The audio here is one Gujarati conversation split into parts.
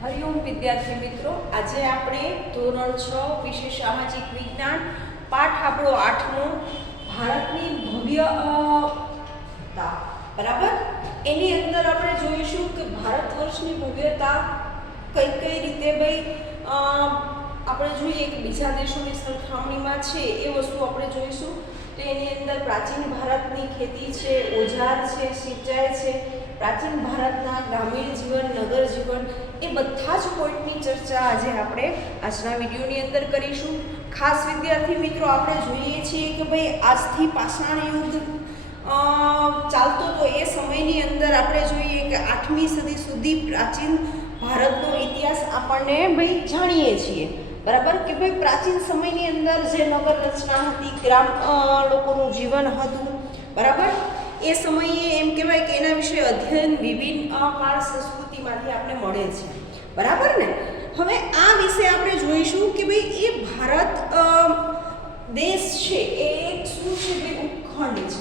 हरिओम विद्यार्थी मित्रों, आज આપણે ધોરણ 6 વિષય સામાજિક વિજ્ઞાન પાઠ આપણો 8મો ભારતની ભવ્યતા બરાબર એની અંદર આપણે જોઈશું કે ભારત વર્ષની ભવ્યતા કઈ કઈ રીતે ભાઈ આપણે જોઈએ કે બીજા દેશોની સરખામણીમાં છે એ વસ્તુ આપણે જોઈશું। તો એની અંદર પ્રાચીન ભારતની ખેતી છે, ઓજાર છે, સિંચાઈ છે, પ્રાચીન ભારતના ગ્રામીણ જીવન, નગર જીવન, એ બધા જ પોઈન્ટની ચર્ચા આજે આપણે આજના વિડીયોની અંદર કરીશું। ખાસ વિદ્યાર્થી મિત્રો, આપણે જોઈએ છીએ કે ભાઈ આજથી પાષાણ યુગ ચાલતો તો એ સમયની અંદર આપણે જોઈએ કે 8મી સદી સુધી પ્રાચીન ભારતનો ઇતિહાસ આપણને ભાઈ જાણીએ છીએ બરાબર કે ભાઈ પ્રાચીન સમયની અંદર જે નગર રચના હતી, ગ્રામ લોકોનું જીવન હતું બરાબર, એ સમયે એમ કહેવાય કે એના વિશે અધ્યયન વિભિન્ન કાળ સંસ્કૃતિમાંથી આપણે મળે છે બરાબર ને। હવે આ વિશે આપણે જોઈશું કે ભાઈ એ ભારત દેશ છે એ એક શું છે ભાઈ ઉપખંડ છે।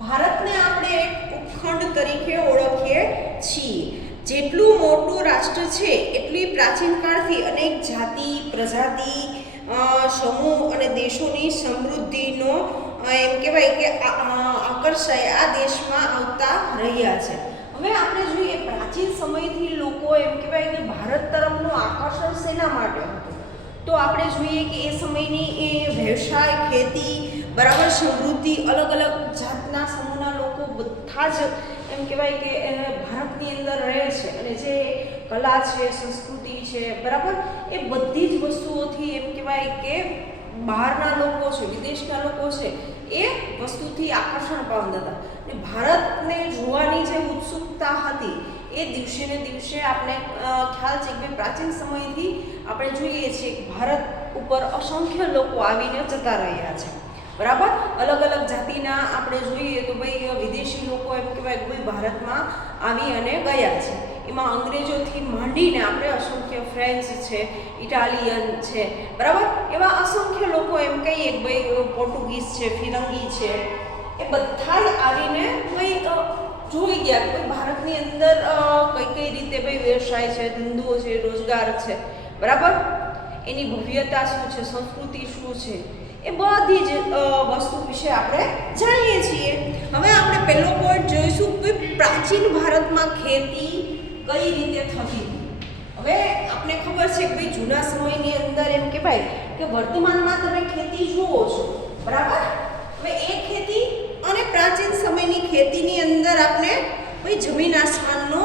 ભારતને આપણે એક ઉપખંડ તરીકે ઓળખીએ છીએ। જેટલું મોટું રાષ્ટ્ર છે એટલી પ્રાચીન કાળથી અનેક જાતિ, પ્રજાતિ, સમૂહ અને દેશોની સમૃદ્ધિનો એમ કહેવાય કે આકર્ષાય આ દેશમાં આવતા રહ્યા છે। હવે આપણે જોઈએ પ્રાચીન સમયથી લોકો એમ કહેવાય કે ભારત તરફનું આકર્ષણ શેના માટે હતું, તો આપણે જોઈએ કે એ સમયની એ વ્યવસાય, ખેતી બરાબર, સમૃદ્ધિ, અલગ અલગ જાતના સમૂહના લોકો બધા જ એમ કહેવાય કે ભારતની અંદર રહે છે અને જે કલા છે, સંસ્કૃતિ છે બરાબર, એ બધી જ વસ્તુઓથી એમ કહેવાય કે બહારના લોકો છે, વિદેશના લોકો છે એ વસ્તુથી આકર્ષણ પામતા હતા અને ભારતને જોવાની જે ઉત્સુકતા હતી એ દિવસે ને દિવસે આપણે ખ્યાલ છે કે પ્રાચીન સમયથી આપણે જોઈએ છીએ કે ભારત ઉપર અસંખ્ય લોકો આવીને જતા રહ્યા છે બરાબર। અલગ અલગ જાતિના આપણે જોઈએ તો ભાઈ વિદેશી લોકો એમ કહેવાય કોઈ ભારતમાં આવી અને ગયા છે। એમાં અંગ્રેજોથી માંડીને આપણે અસંખ્ય ફ્રેન્ચ છે, ઇટાલિયન છે બરાબર, એવા અસંખ્ય લોકો એમ કહીએ કે ભાઈ પોર્ટુગીઝ છે, ફિરંગી છે, એ બધા જ આવીને ભાઈ જોઈ ગયા કોઈ ભારતની અંદર કઈ કઈ રીતે ભાઈ વ્યવસાય છે, ધંધો છે, રોજગાર છે બરાબર, એની ભવ્યતા શું છે, સંસ્કૃતિ શું છે, એ બધી જ વસ્તુ વિશે આપણે જાણીએ છીએ। હવે આપણે પહેલો પોઈન્ટ જોઈશું કે પ્રાચીન ભારતમાં ખેતી કઈ રીતે થતી હતી। હવે આપણે ખબર છે કે ભાઈ જૂના સમયની અંદર એમ કહેવાય કે વર્તમાનમાં તમે ખેતી જુઓ છો બરાબર, હવે એ ખેતી અને પ્રાચીન સમયની ખેતીની અંદર આપણે ભાઈ જમીન આસમાનનો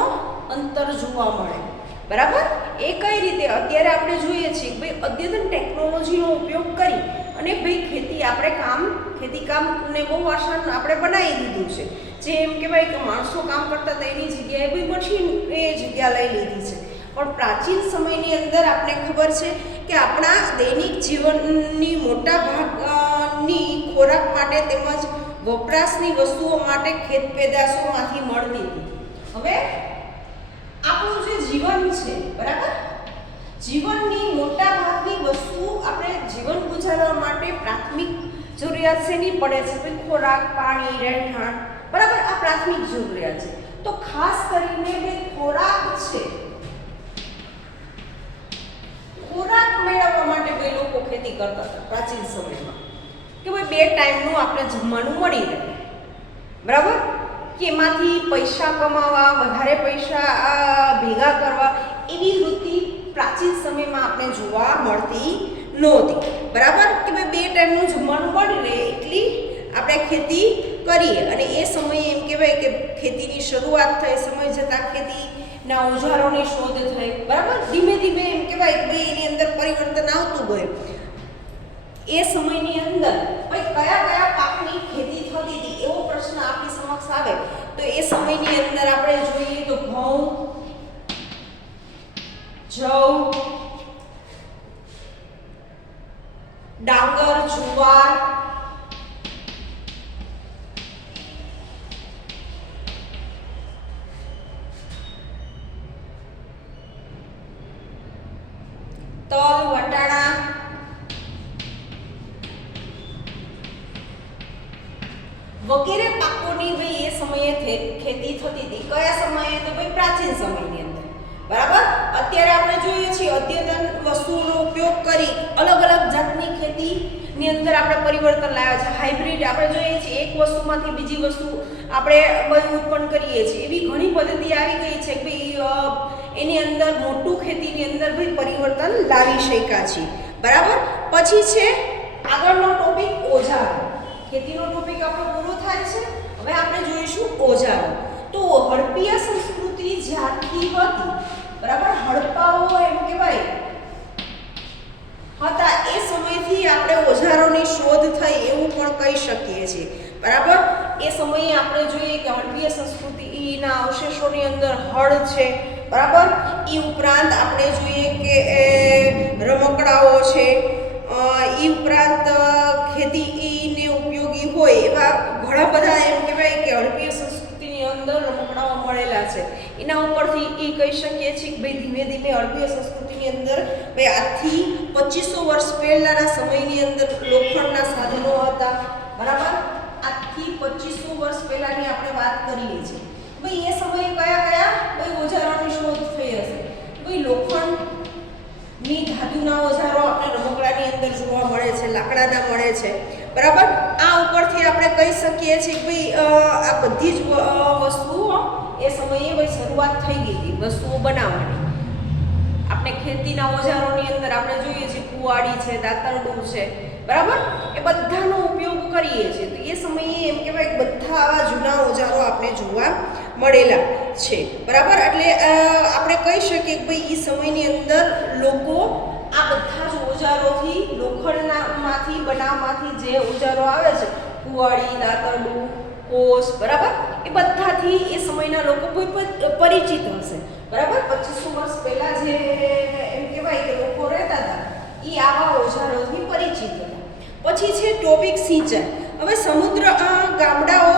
અંતર જોવા મળે બરાબર। એ કઈ રીતે અત્યારે આપણે જોઈએ છીએ કે ભાઈ અદ્યતન ટેકનોલોજીનો ઉપયોગ કરી અને ભાઈ ખેતી કામને બહુ આસાન આપણે બનાવી દીધું છે। જે એમ કહેવાય કે માણસો કામ કરતા હતા એની જગ્યાએ ભાઈ મશીન એ જગ્યા લઈ લીધી છે। પણ પ્રાચીન સમયની અંદર આપણે ખબર છે કે આપણા દૈનિક જીવનની મોટા ભાગની ખોરાક માટે તેમજ વપરાશની વસ્તુઓ માટે ખેત પેદાશોમાંથી મળતી હતી। હવે આપણું જે જીવન છે બરાબર, જીવનની મોટા ભાગની વસ્તુ આપણે જીવન ગુજારવા માટે પ્રાથમિક જરૂરિયાત શેની પડે છે ભાઈ ખોરાક, પાણી, રહેઠાણ બરાબર, આ પ્રાથમિક જરૂરિયાત છે। તો ખાસ કરીને ભાઈ ખોરાક છે, ખોરાક મેળવવા માટે ભાઈ લોકો ખેતી કરતા હતા પ્રાચીન સમયમાં કે ભાઈ 2 ટાઈમનું આપણે જમવાનું મળી રહે બરાબર, કે એમાંથી પૈસા કમાવા, વધારે પૈસા ભેગા કરવા એવી વૃત્તિ પ્રાચીન સમયમાં આપણે જોવા મળતી નહોતી બરાબર, કે ભાઈ 2 ટાઈમનું જમવાનું મળી રહે એટલી આપણે ખેતી કરીએ। અને એ સમયે એમ કહેવાય કે ખેતીની શરૂઆત થઈ, સમય જતાં ખેતીના ઓજારોની શોધ થઈ બરાબર, ધીમે ધીમે એમ કહેવાય કે ભાઈ એની અંદર પરિવર્તન આવતું ગયું। એ સમયની અંદર ભાઈ કયા કયા પાકની ખેતી થતી હતી એવો પ્રશ્ન આપણી સમક્ષ આવે તો એ સમયની અંદર આપણે જોઈએ તો ઘઉં, જવ, ડાંગર, જુવાર, તલ, વટાણા, વગેરે પાકોની ભાઈ એ સમયે ખેતી થતી હતી. કયા સમયે? તો ભાઈ પ્રાચીન સમયની અંદર. બરાબર. અત્યારે આપણે જોઈએ છીએ અદ્યતન વસ્તુઓનો ઉપયોગ કરી અલગ અલગ જાતની ખેતીની અંદર આપણે પરિવર્તન લાવ્યા છે. હાઇબ્રિડ આપણે જોઈએ છીએ, એક વસ્તુમાંથી બીજી વસ્તુ આપણે બધું ઉત્પન્ન કરીએ છીએ. એવી ઘણી પદ્ધતિ આવી ગઈ છે કે ભાઈ એની અંદર મોટું ખેતીની અંદર ભાઈ પરિવર્તન લાવી શક્યા છીએ. બરાબર. પછી છે આગળનો ટોપિક ઓજારો. ખેતીનો ટોપિક આપણો પૂરો થાય છે. હવે આપણે જોઈશું ઓજારો. તો હડપ્પીય સંસ્કૃતિ જ્યારથી હતી, બરાબર, હડપ્પાઓ એમ કહેવાય હતા, એ સમયથી આપણે ઓજારોની શોધ થઈ એવું પણ કહી શકીએ છીએ. બરાબર. એ સમયે આપણે જોઈએ કે હડપ્પીય સંસ્કૃતિના અવશેષોની અંદર હળ છે. બરાબર. એ ઉપરાંત આપણે જોઈએ કે રમકડાઓ છે. એ ઉપરાંત ખેતીને ઉપયોગી હોય એવા ઘણા બધા એમ કહેવાય કે હડપ્પીય સંસ્કૃતિની અંદર રમકડાઓ મળેલા છે. એના ઉપરથી એ કહી શકીએ છીએ કે ભાઈ ધીમે ધીમે હડપ્પીય સંસ્કૃતિની અંદર ભાઈ આજથી 2500 વર્ષ પહેલાના સમયની અંદર લોખંડના સાધનો હતા. બરાબર. આજથી 2500 વર્ષ પહેલાની આપણે વાત કરીએ છીએ. ભાઈ એ સમયે કયા કયા ભાઈ ઓજારોની શોધ થઈ હશે? ભાઈ લોખંડની ધાતુના ઓજારો આપણે રમકડાની અંદર જોવા મળે છે, લાકડાના મળે છે. બરાબર. આ ઉપરથી આપણે કહી શકીએ છીએ કે ભાઈ આ બધી જ વસ્તુઓ એ સમયે ભાઈ શરૂઆત થઈ ગઈ હતી વસ્તુઓ બનાવવાની. આપણે ખેતીના ઓજારોની અંદર આપણે જોઈએ છીએ કુવાડી છે, દાતરડું છે. બરાબર. એ બધાનો ઉપયોગ કરીએ છીએ. તો એ સમયે એમ કહેવાય કે બધા આવા જૂના ઓજારો આપણે જોવા મળેલા છે. બરાબર. એટલે આપણે કહી શકીએ કે ભાઈ એ સમયની અંદર લોકો આ બધા જ ઓજારોથી લોખંડમાંથી બનાવમાંથી જે ઓજારો આવે છે, કુવાડી, દાતરડું, કોસ, બરાબર, એ બધાથી એ સમયના લોકો પરિચિત હશે. બરાબર. 2500 વર્ષ પહેલા જે એમ કહેવાય કે લોકો રહેતા હતા એ આવા ઓજારોથી પરિચિત હતા. પછી છે ટોપિક સિંચાઈ. હવે સમુદ્ર ગામડાઓ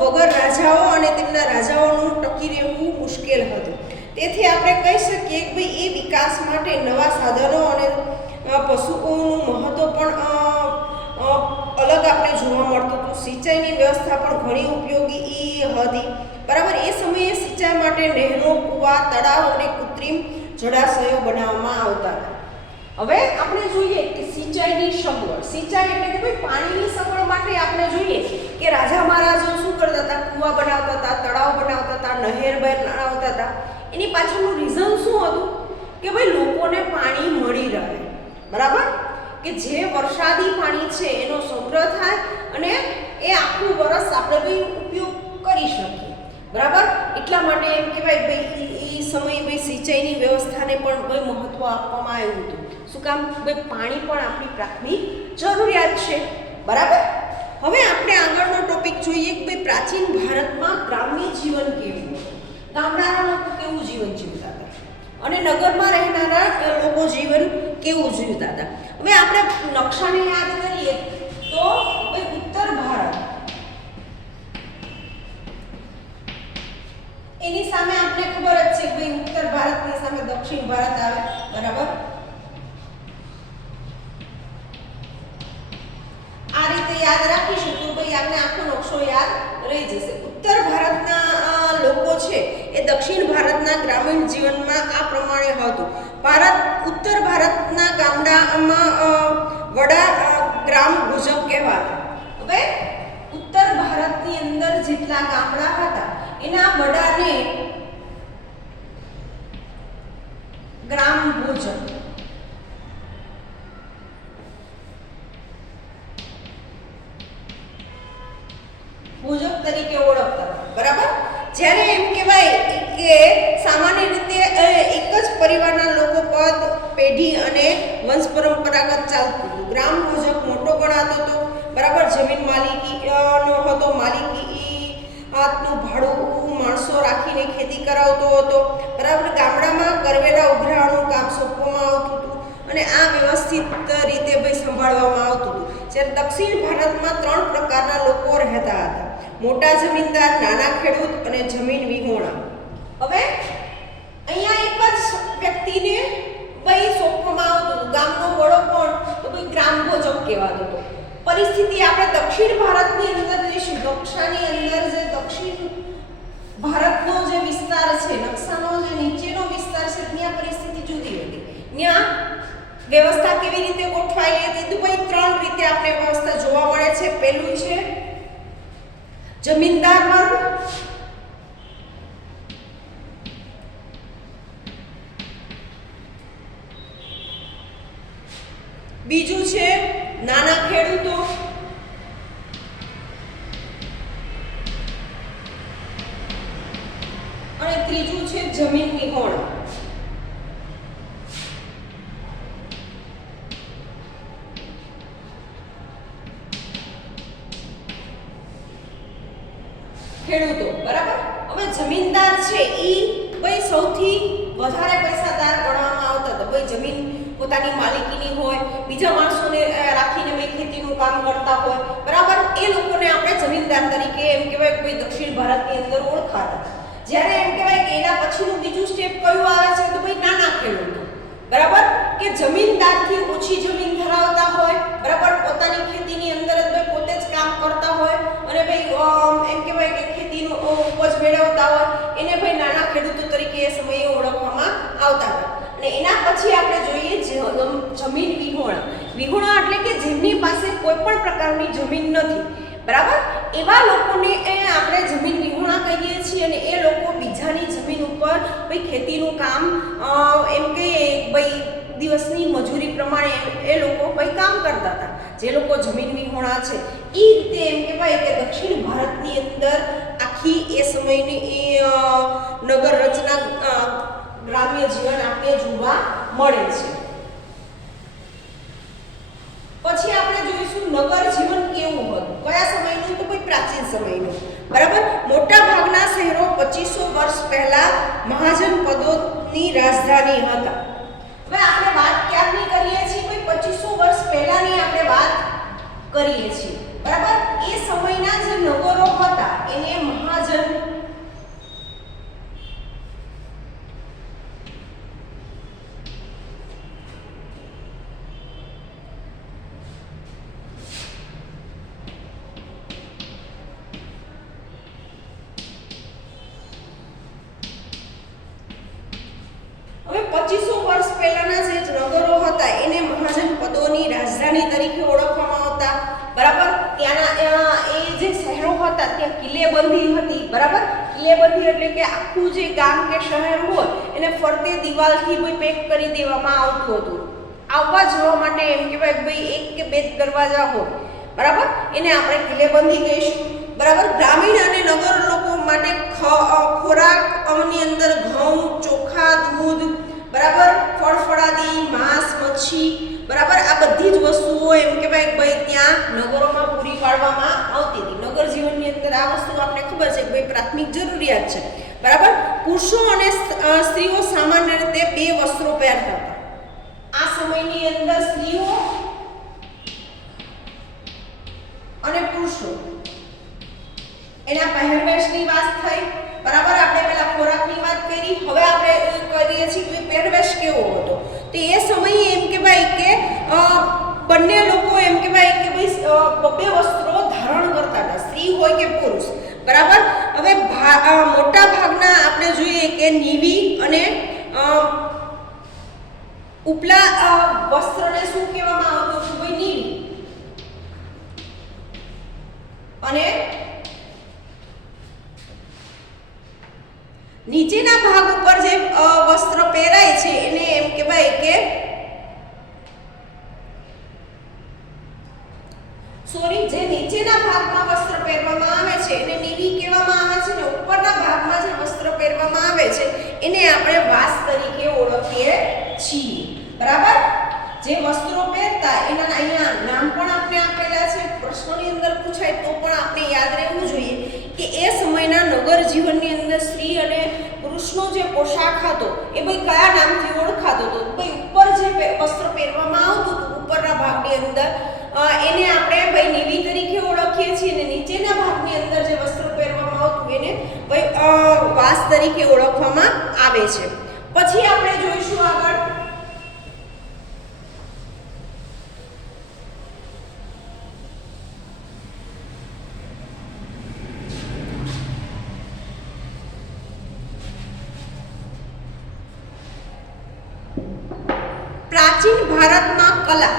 વગર રાજાઓ અને તેમના રાજાઓનું ટકી રહેવું મુશ્કેલ હતું. તેથી આપણે કહી શકીએ કે ભાઈ એ વિકાસ માટે નવા સાધનો અને પશુઓનું મહત્વ પણ અલગ આપણે જોવા મળતું હતું. સિંચાઈની વ્યવસ્થા પણ ઘણી ઉપયોગી હતી. બરાબર. એ સમયે સિંચાઈ માટે નહેરો, કૂવા, તળાવ અને કૃત્રિમ જળાશયો બનાવવામાં આવતા હતા. હવે આપણે જોઈએ કે સિંચાઈની સગવડ. સિંચાઈ એટલે કે ભાઈ પાણીની સગવડ માટે આપણે જોઈએ કે રાજા મહારાજો શું કરતા હતા? કૂવા બનાવતા હતા, તળાવ બનાવતા હતા, નહેર બનાવતા હતા. એની પાછળનું રીઝન શું હતું? કે ભાઈ લોકોને પાણી મળી રહે. બરાબર. કે જે વરસાદી પાણી છે એનો સંગ્રહ થાય અને એ આખું વર્ષ આપણે ભાઈ ઉપયોગ કરી શકીએ. બરાબર. એટલા માટે એમ કહેવાય ભાઈ એ સમયે ભાઈ સિંચાઈની વ્યવસ્થાને પણ ભાઈ મહત્વ આપવામાં આવ્યું હતું. શું કામ? ભાઈ પાણી પણ આપણી પ્રાથમિક જરૂરિયાત છે. બરાબર. હવે આપણે આગળનો ટોપિક જોઈએ કે ભાઈ પ્રાચીન ભારતમાં ગ્રામ્ય જીવન કેવું હતું. ગામડાના લોકો કેવું જીવન જીવતા હતા અને નગરમાં રહેનારા લોકો જીવન કેવું જીવતા હતા. હવે આપણે નકશાને યાદ કરીએ તો ભાઈ ઉત્તર ભારત, એની સામે આપણે ખબર જ છે કે ભાઈ ઉત્તર ભારતની સામે દક્ષિણ ભારત આવે. બરાબર. આ રીતે યાદ રાખીશું તો ભાઈ આપણે આખો નકશો યાદ રહી જશે. ઉત્તર ભારતના લોકો છે એ દક્ષિણ ભારતના ગ્રામીણ જીવનમાં આ પ્રમાણે હતું. ઉત્તર ભારતના ગામડામાં વડા ગ્રામ ભોજક કહેવાતા. હવે ઉત્તર ભારતની અંદર જેટલા ગામડા હતા એના વડાને ગ્રામ ભોજક તરીકે ઓળખતા. બરાબર. જ્યારે એમ કહેવાય કે સામાન્ય રીતે એક જ પરિવારના લોકો પદ, પેઢી અને વંશ પરંપરાગત ચાલતું હતું. ગ્રામ ભોજક મોટો ગણાતો હતો. બરાબર. જમીન માલિકીનો હતો. માલિકી હાથનું ભાડું માણસો રાખીને ખેતી કરાવતો હતો. બરાબર. ગામડામાં કરવેરા ઉઘરાવાનું કામ સોંપવામાં આવતું હતું અને આ વ્યવસ્થિત રીતે ભાઈ સંભાળવામાં આવતું હતું. જ્યારે દક્ષિણ ભારતમાં 3 પ્રકારના લોકો રહેતા હતા: મોટા જમીનદાર, નાના ખેડૂત અને જમીન વિહોણા. હવે અહીંયા એક જ વ્યક્તિને ભાઈ સોંપવામાં આવતું હતું. ગામનો વડો કોણ? તો ભાઈ ગ્રામ ભોજક કહેવાતો હતો. પરિસ્થિતિ આપણે દક્ષિણ ભારતની અંદર જઈશું, નકશાની અંદર જે દક્ષિણ ભારતનો જે વિસ્તાર છે, નકશાનો જે નીચેનો વિસ્તાર છે, ત્યાં પરિસ્થિતિ જુદી હતી. ત્યાં વ્યવસ્થા કેવી રીતે ગોઠવાયેલી હતી? તો ભાઈ 3 રીતે આપણે વ્યવસ્થા જોવા મળે છે. પહેલું છે જમીનદાર વર્ગ, બીજું છે નાના ખેડૂતો, અને ત્રીજું છે જમીન વિહોણ. ખેડૂતો, બરાબર. હવે જમીનદાર છે ઈ ભાઈ સૌથી વધારે પૈસાદાર ગણવામાં આવતા હતા. ભાઈ જમીન પોતાની માલિકીની હોય, બીજા માણસોને રાખીને ભાઈ ખેતીનું કામ કરતા હોય, બરાબર. એ લોકોને આપણે જમીનદાર તરીકે એમ કહેવાય કે ભાઈ દક્ષિણ ભારતની અંદર ઓળખાતા. જ્યારે એમ કહેવાય કે એના પછીનું બીજું સ્ટેપ કયું આવે છે? તો ભાઈ નાના ખેડૂતો, બરાબર, કે જમીનદારથી ઓછી જમીન ધરાવતા હોય, બરાબર, પોતાની ખેતીની અંદર જ ભાઈ પોતે જ કામ કરતા હોય અને ભાઈ એમ કહેવાય કે ખેતીનો ઉપજ મેળવતા હોય, એને ભાઈ નાના ખેડૂતો તરીકે એ સમયે ઓળખવામાં આવતા હતા. અને એના પછી આપણે જોઈએ જમીન વિહોણા. વિહોણા એટલે કે જેમની પાસે કોઈ પણ પ્રકારની જમીન નથી, બરાબર, એવા લોકોને આપણે જમીન વિહોણા કહીએ છીએ. અને એ લોકો બીજાની જમીન ઉપર ભાઈ ખેતીનું કામ એમ કે ભાઈ દિવસની મજૂરી પ્રમાણે એ લોકો ભાઈ કામ કરતા હતા. જે લોકો જમીન વિહોણા છે એ રીતે એમ કહેવાય કે દક્ષિણ ભારતની અંદર આખી એ સમયની એ નગર રચના, ગ્રામ્ય જીવન આપણે જોવા મળે છે. પછી આપણે જોઈશું નગર જીવન કેવું હતું, કયા સમયનું? તો કોઈ પ્રાચીન સમયનું, બરાબર. મોટા ભાગના શહેરો 2500 વર્ષ પહેલા મહાજન પદોની રાજધાની હતા. હવે આપણે વાત ક્યારની કરીએ છીએ? કોઈ 2500 વર્ષ પહેલાની આપણે વાત કરીએ છીએ, બરાબર. એ સમયના જે નગરો હતા એને મહાજન તરીકે ઓળખવામાં આવતા, બરાબર. ત્યાંના એ જે શહેરો હતા ત્યાં કિલ્લેબંધી હતી, બરાબર. કિલ્લેબંધી એટલે કે આખું જે ગામ કે શહેર હોય એને ફરતે દિવાલથી ભાઈ પેક કરી દેવામાં આવતું હતું. આવવા જવા માટે એમ કહેવાય કે ભાઈ 1 કે 2 દરવાજા હોય, બરાબર, એને આપણે કિલ્લેબંધી કહીશું, બરાબર. ગ્રામીણ અને નગર લોકો માટે ખોરાકની અંદર ઘઉં, ચોખા, દૂધ, બરાબર, ફળફળાદી, માંસ, મચ્છી, બરાબર, આ બધી જ વસ્તુઓ એમ કહેવાય કે ભાઈ ત્યાં નગરોમાં પૂરી પાડવામાં આવતી હતી. નગર જીવનની અંદર આ વસ્તુ આપણે ખબર છે કે ભાઈ પ્રાથમિક જરૂરિયાત છે, બરાબર. પુરુષો અને સ્ત્રીઓ સામાન્ય રીતે 2 વસ્ત્રો પહેરતા હતા. આ સમયની અંદર સ્ત્રીઓ અને પુરુષો એના પહેરવેશની વાત થઈ, બરાબર. આપણે પહેલા ખોરાકની વાત કરી, હવે આપણે કરીએ છીએ કે પહેરવેશ કેવો હતો. તો એ સમયે એમ કહેવાય કે બંને લોકો એમ કહેવાય કે ભાઈ 2 વસ્ત્રો ધારણ કરતા હતા, સ્ત્રી હોય કે પુરુષ, બરાબર. હવે મોટા ભાગના આપણે જોઈએ કે નીવી અને ઉપલા વસ્ત્રને શું કહેવામાં આવતું હતું? ભાઈ નીવી. અને નીચેના ભાગ ઉપર જે વસ્ત્ર પહેરાય છે એને એમ કહેવાય કે જે નીચેના ભાગમાં વસ્ત્ર પહેરવામાં આવે છે એને નીવી કહેવામાં આવે છે, અને ઉપરના ભાગમાં જે વસ્ત્ર પહેરવામાં આવે છે એને આપણે વાસ તરીકે ઓળખીએ છીએ, બરાબર. જે વસ્ત્રો પહેરતા એના અહીંયા નામ પણ આપણે આપેલા છે. પ્રશ્નોની અંદર પૂછાય તો પણ આપણે યાદ રહેવું જોઈએ કે એ સમયના નગર જીવનની અંદર સ્ત્રી અને પુરુષનો જે પોશાક હતો એ ભાઈ કયા નામથી ઓળખાતો હતો? ભાઈ ઉપર જે વસ્ત્ર પહેરવામાં આવતું હતું ઉપરના ભાગની અંદર એને આપણે ભાઈ નીવી તરીકે ઓળખીએ છીએ, અને નીચેના ભાગની અંદર જે વસ્ત્ર પહેરવામાં આવતું એને ભાઈ વાસ તરીકે ઓળખવામાં આવે છે. પછી આપણે જોઈશું આગળ ભારતમાં કલા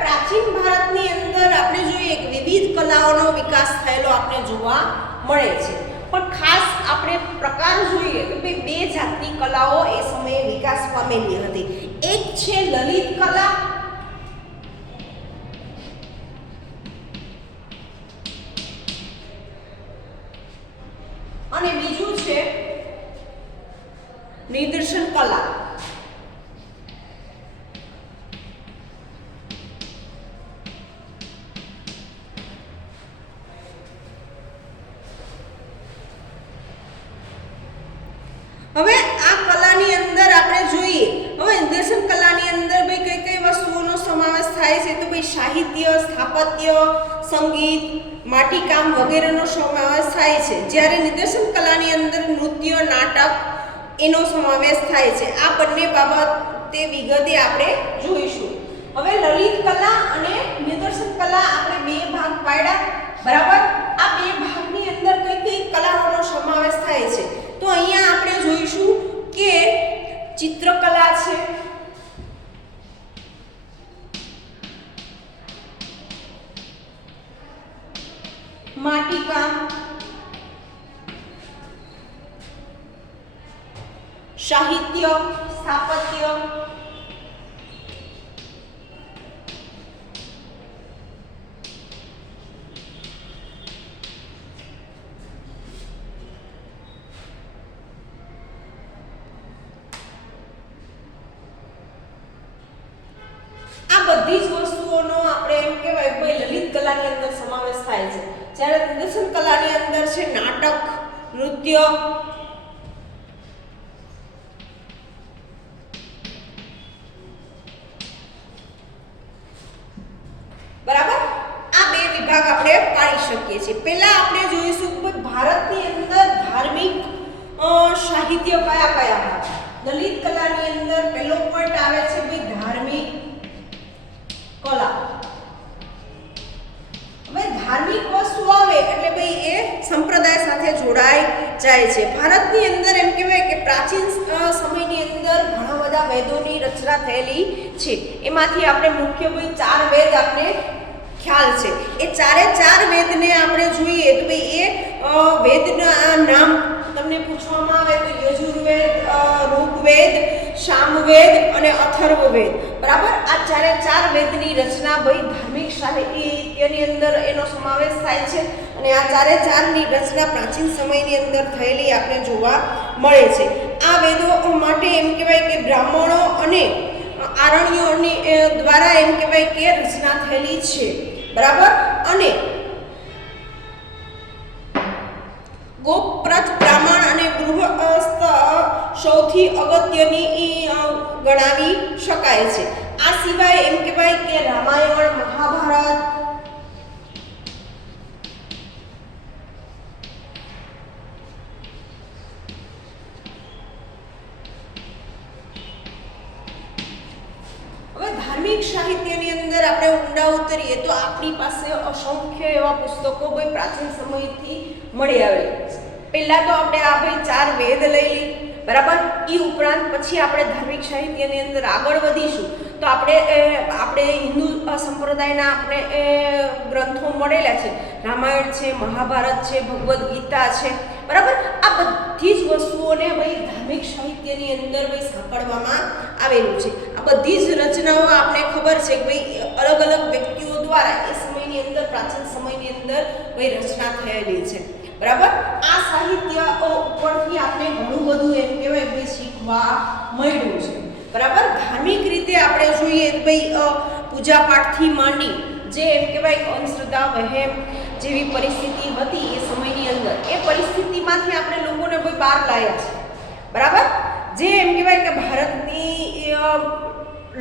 પ્રાચીન ભારતની અંદર આપણે જોઈએ કે વિવિધ કલાઓનો વિકાસ થયેલો આપણે જોવા મળે છે, પણ ખાસ આપણે પ્રકાર જોઈએ તો બે જાતની કલાઓ એ સમયે વિકાસ પામેલી હતી. એક છે લલિત કલા અને બીજું છે નિદર્શન કલા. હવે આ કલાની અંદર આપણે જોઈએ, હવે નિદર્શન કલાની અંદર ભાઈ કઈ કઈ વસ્તુઓનો સમાવેશ થાય છે તો ભાઈ સાહિત્ય, સ્થાપત્ય, સંગીત, માટીકામ વગેરેનો સમાવેશ થાય છે. જ્યારે નિદર્શન કલાની અંદર નૃત્ય, નાટક એનો સમાવેશ થાય છે. આ બંને બાબતે વિગતે આપણે જોઈશું. હવે લલિત કલા અને નિદર્શન કલા આપણે બે ભાગ પાડ્યા, બરાબર. આ બે ભાગની અંદર કઈ કઈ કલાઓનો સમાવેશ થાય છે તો અહીંયા આપણે જોઈશું કે ચિત્રકલા છે, માટીકામ, સાહિત્ય, સ્થાપત્ય, બધી જ વસ્તુઓનો આપણે એમ કહેવાય ભાઈ લલિત કલાની અંદર સમાવેશ થાય છે. જ્યારે નિદર્શન કલાની અંદર છે નાટક, નૃત્ય, બરાબર. આ બે વિભાગ આપણે પાડી શકીએ છીએ. પહેલા આપણે જોઈશું કે ભારતની અંદર ધાર્મિક સાહિત્ય કયા કયા હતા. લલિત કલાની અંદર પહેલો પોઈન્ટ આવે છે ભાઈ ધાર્મિક કલા. હવે ધાર્મિક વસ્તુ આવે એટલે ભાઈ એ સંપ્રદાય સાથે જોડાઈ જાય છે. ભારતની અંદર એમ કહેવાય કે પ્રાચીન સમયની અંદર ઘણા બધા વેદોની રચના થયેલી છે. એમાંથી આપણે મુખ્ય ભાઈ 4 વેદ આપણે ખ્યાલ છે. એ ચારે ચાર વેદને આપણે જોઈએ તો ભાઈ એ વેદના નામ તમને પૂછવામાં આવે તો યજુર્વેદ, ઋગ્વેદ, સામવેદ અને અથર્વવેદ, બરાબર. આ ચારે ચાર વેદની રચના ભાઈ ધાર્મિક સાહિત્યની અંદર એનો સમાવેશ થાય છે અને આ ચારે ચારની રચના પ્રાચીન સમયની અંદર થયેલી આપણે જોવા મળે છે. આ વેદો માટે એમ કહેવાય કે બ્રાહ્મણો અને આરણ્યોની દ્વારા એમ કહેવાય કે રચના થયેલી છે, બરાબર. અને ગોપ્રથ, બ્રાહ્મણ અને ગૃહસ્થ સૌથી અગત્યની ગણાવી શકાય છે. આ સિવાય એમ કહેવાય કે રામાયણ, મહાભારત, ધાર્મિક સાહિત્યની અંદર આપણે ઊંડા ઉતરીએ તો આપણી પાસે અસંખ્ય એવા પુસ્તકો ભાઈ પ્રાચીન સમયથી મળી આવેલા છે. પહેલા તો આપણે આ ભાઈ 4 વેદ લઈ લઈ, બરાબર. એ ઉપરાંત પછી આપણે ધાર્મિક સાહિત્યની અંદર આગળ વધીશું તો આપણે હિન્દુ સંપ્રદાયના આપણે ગ્રંથો મળેલા છે. રામાયણ છે, મહાભારત છે, ભગવદ્ ગીતા છે, બરાબર. આ બધી જ વસ્તુઓને ભાઈ ધાર્મિક સાહિત્યની અંદર ભાઈ સાંકળવામાં આવેલું છે. આ બધી જ રચનાઓ આપણે ખબર છે કે ભાઈ અલગ અલગ વ્યક્તિઓ દ્વારા એ સમયની અંદર પ્રાચીન સમયની અંદર ભાઈ રચના થયેલી છે, બરાબર. આ સાહિત્ય ઉપરથી આપણે ઘણું બધું એમ કહેવાય ભાઈ શીખવા મળ્યું છે, બરાબર. ધાર્મિક રીતે આપણે જોઈએ તો ભાઈ પૂજા પાઠથી માંડી જે એમ કહેવાય અંધશ્રદ્ધા, વહેમ જેવી પરિસ્થિતિ હતી એ સમયની અંદર, એ પરિસ્થિતિમાંથી આપણે લોકોને ભાઈ બહાર લાવ્યા છે, બરાબર. જે એમ કહેવાય કે ભારતની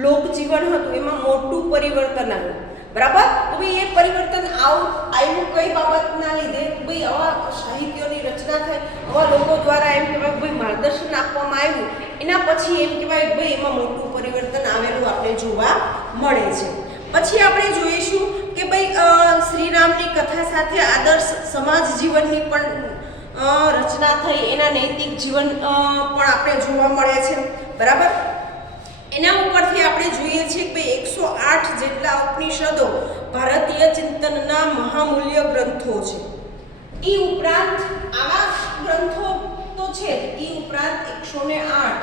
લોકજીવન હતું એમાં મોટું પરિવર્તન આવ્યું, બરાબર. તો ભાઈ એ પરિવર્તન આવ્યું કઈ બાબતના લીધે ભાઈ આવા સાહિત્યોની રચના થઈ, આવા લોકો દ્વારા એમ કહેવાય ભાઈ માર્ગદર્શન આપવામાં આવ્યું, એના પછી એમ કહેવાય ભાઈ એમાં મોટું પરિવર્તન આવેલું આપણે જોવા મળે છે, પછી આપણે જોઈશું કે ભાઈ શ્રીરામની કથા સાથે આદર્શ સમાજ જીવનની પણ રચના થઈ, એના નૈતિક જીવન પણ આપણે જોવા મળે છે, બરાબર. એના ઉપરથી આપણે જોઈએ છીએ કે 108 જેટલા ઉપનિષદો ભારતીય ચિંતનના મહામૂલ્ય ગ્રંથો છે. એ ઉપરાંત આવા ગ્રંથો તો છે, એ ઉપરાંત 108,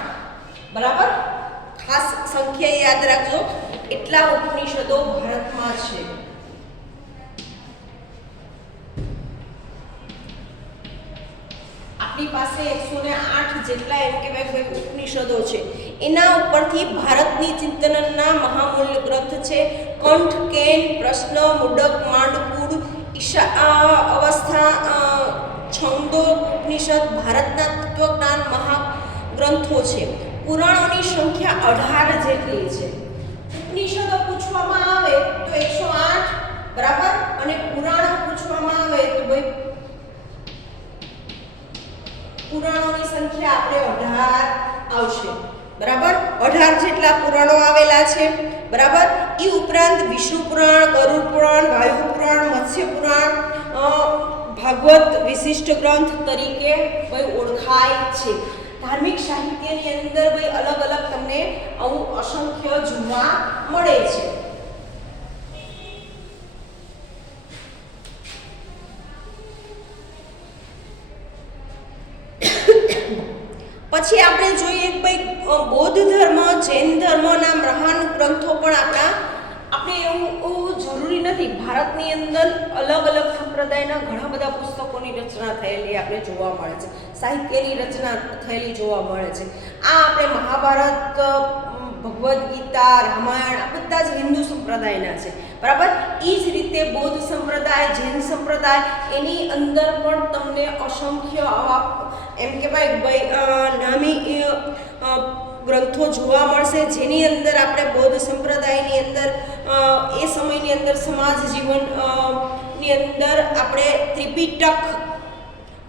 બરાબર, ખાસ સંખ્યા યાદ રાખજો, એટલા ઉપનિષદો ભારતમાં છે. આપણી પાસે 108 જેટલા એમ કહેવાય ઉપનિષદો છે. એના ઉપરથી ભારતની ચિંતનના મહામૂલ્ય ગ્રંથ છે કંઠ, કેન, પ્રશ્ન, મુડક, માંડકુડ, અવસ્થા, છંદો ઉપનિષદ ભારતના તત્વજ્ઞાન મહાગ્રંથો છે. પુરાણોની સંખ્યા 18 જેટલી છે. ઉપનિષદો પૂછવામાં આવે તો 108, બરાબર, અને પુરાણો પૂછવામાં આવે તો ભાઈ પુરાણોની સંખ્યા આપણે 18 આવશે, બરાબર. 18 જેટલા પુરાણો આવેલા છે, બરાબર. એ ઉપરાંત વિષ્ણુ પુરાણ, ગરુડ પુરાણ, વાયુ પુરાણ, મત્સ્ય પુરાણ, ભાગવત વિશિષ્ટ ગ્રંથ તરીકે ભાઈ ઓળખાય છે. ધાર્મિક સાહિત્યની અંદર ભાઈ અલગ અલગ તમને આવું અસંખ્ય જોવા મળે છે. પછી આપણે જોઈએ કે ભાઈ બૌદ્ધ ધર્મ, જૈન ધર્મના મહાન ગ્રંથો પણ આપણે એવું જરૂરી નથી. ભારતની અંદર અલગ અલગ સંપ્રદાયના ઘણા બધા પુસ્તકોની રચના થયેલી આપણે જોવા મળે છે, સાહિત્યની રચના થયેલી જોવા મળે છે. આ આપણે મહાભારત, ભગવદ્ ગીતા, રામાયણ આ બધા જ હિન્દુ સંપ્રદાયના છે, બરાબર. એ જ રીતે બૌદ્ધ સંપ્રદાય, જૈન સંપ્રદાય, એની અંદર પણ તમને અસંખ્ય આવા એમ કહેવાય ભાઈ નામી ગ્રંથો જોવા મળશે, જેની અંદર આપણે બૌદ્ધ સંપ્રદાયની અંદર એ સમયની અંદર સમાજ જીવન ની અંદર આપણે ત્રિપિટક,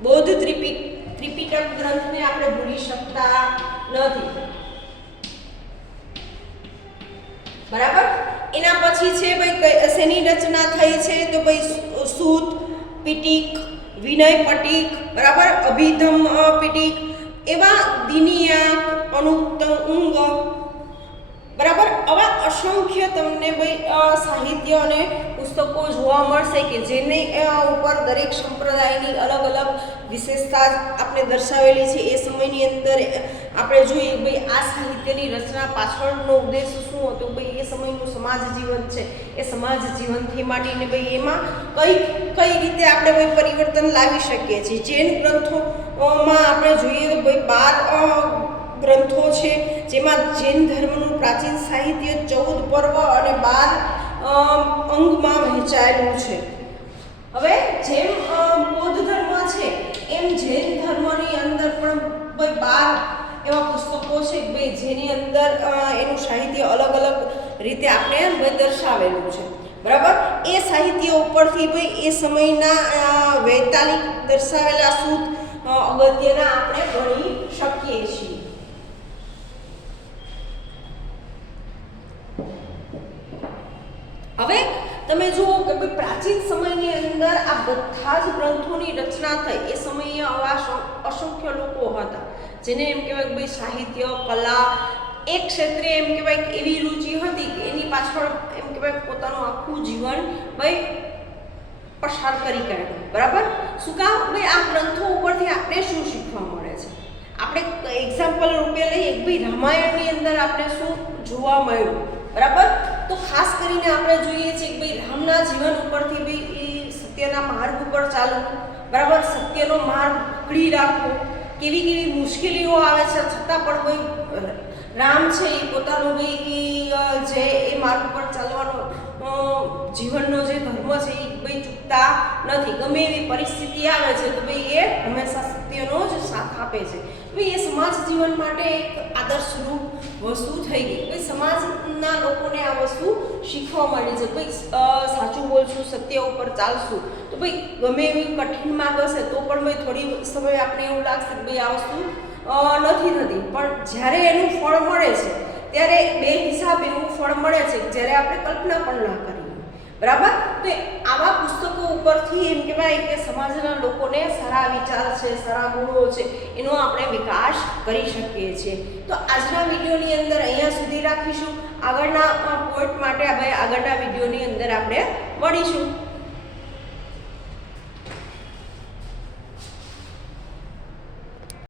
બૌદ્ધ ત્રિપિટક ગ્રંથને આપણે ભૂલી શકતા નથી, બરાબર. એના પછી છે ભાઈ શેની રચના થઈ છે તો ભાઈ સૂત પિટિક, વિનય પટિક, બરાબર, અભિધમ પિટિક, એવા દિનિયા, અનુત્તંગ, બરાબર. આવા અસંખ્ય તમને ભાઈ સાહિત્ય અને પુસ્તકો જોવા મળશે કે જેની ઉપર દરેક સંપ્રદાયની અલગ અલગ વિશેષતા આપણે દર્શાવેલી છે. એ સમયની અંદર આપણે જોઈએ ભાઈ આ સાહિત્યની રચના પાછળનો ઉદ્દેશ શું હતો, ભાઈ એ સમયનું સમાજ જીવન છે, એ સમાજ જીવનથી માંડીને ભાઈ એમાં કઈ રીતે આપણે ભાઈ પરિવર્તન લાવી શકીએ છીએ. જૈન ગ્રંથોમાં આપણે જોઈએ તો ભાઈ 12 ગ્રંથો છે, જેમાં જૈન ધર્મનું પ્રાચીન સાહિત્ય 14 પર્વ અને 12 અંગમાં વહેંચાયેલું છે. હવે જેમ બૌદ્ધ ધર્મ છે એમ જૈન ધર્મની અંદર પણ ભાઈ 12 એવા પુસ્તકો છે ભાઈ જેની અંદર એનું સાહિત્ય અલગ અલગ રીતે આપણે ભાઈ દર્શાવેલું છે, બરાબર. એ સાહિત્ય ઉપરથી ભાઈ એ સમયના વૈતાલિક દર્શાવેલા સૂત અગત્યના આપણે ગણી શકીએ છીએ. હવે તમે જુઓ કે ભાઈ પ્રાચીન સમયની અંદર આ બધા જ ગ્રંથોની રચના થઈ. એ સમયે આવા અસંખ્ય લોકો હતા જેને એમ કહેવાય ભાઈ સાહિત્ય, કલા, એક ક્ષેત્રે એમ કહેવાય કે એવી રુચિ હતી કે એની પાછળ એમ કહેવાય પોતાનું આખું જીવન ભાઈ પસાર કરી કાઢ્યું, બરાબર. શું કામ ભાઈ આ ગ્રંથો ઉપરથી આપણે શું શીખવા મળે છે? આપણે એક્ઝામ્પલ રૂપે લઈએ ભાઈ રામાયણની અંદર આપણે શું જોવા મળ્યું, બરાબર. તો ખાસ કરીને આપણે જોઈએ છીએ કે ભાઈ રામના જીવન ઉપરથી ભાઈ સત્યના માર્ગ ઉપર ચાલવું, બરાબર, સત્યનો માર્ગ પકડી રાખવો, કેવી કેવી મુશ્કેલીઓ આવે છે છતાં પણ ભાઈ રામ છે એ પોતાનો ભાઈ જે એ માર્ગ ઉપર ચાલવાનો જીવનનો જે ધર્મ છે એ ભાઈ ચૂકતા નથી. ગમે એવી પરિસ્થિતિ આવે છે તો ભાઈ એ હંમેશા સત્યનો જ સાથ આપે છે. ભાઈ એ સમાજ જીવન માટે એક આદર્શરૂપ વસ્તુ થઈ ગઈ. ભાઈ સમાજના લોકોને આ વસ્તુ શીખવા મળી છે. ભાઈ સાચું બોલશું, સત્ય ઉપર ચાલશું તો ભાઈ ગમે એવી કઠિન માર્ગ હશે તો પણ ભાઈ થોડી સમય આપણે એવું લાગશે કે ભાઈ આ વસ્તુ નથી થતી, પણ જ્યારે એનું ફળ મળે છે ત્યારે બે હિસાબ એવું ફળ મળે છે જ્યારે આપણે કલ્પના પણ ના કરી, બરાબર. તો આવા પુસ્તકો ઉપરથી એમ કહેવાય કે સમાજના લોકોને સારા વિચાર છે, સારા ગુણો છે, એનો આપણે વિકાસ કરી શકીએ છીએ. તો આજના વિડીયોની અંદર અહીંયા સુધી રાખીશું. આગળના પોઈન્ટ માટે આપણે આગળના વિડીયોની અંદર આપણે મળીશું.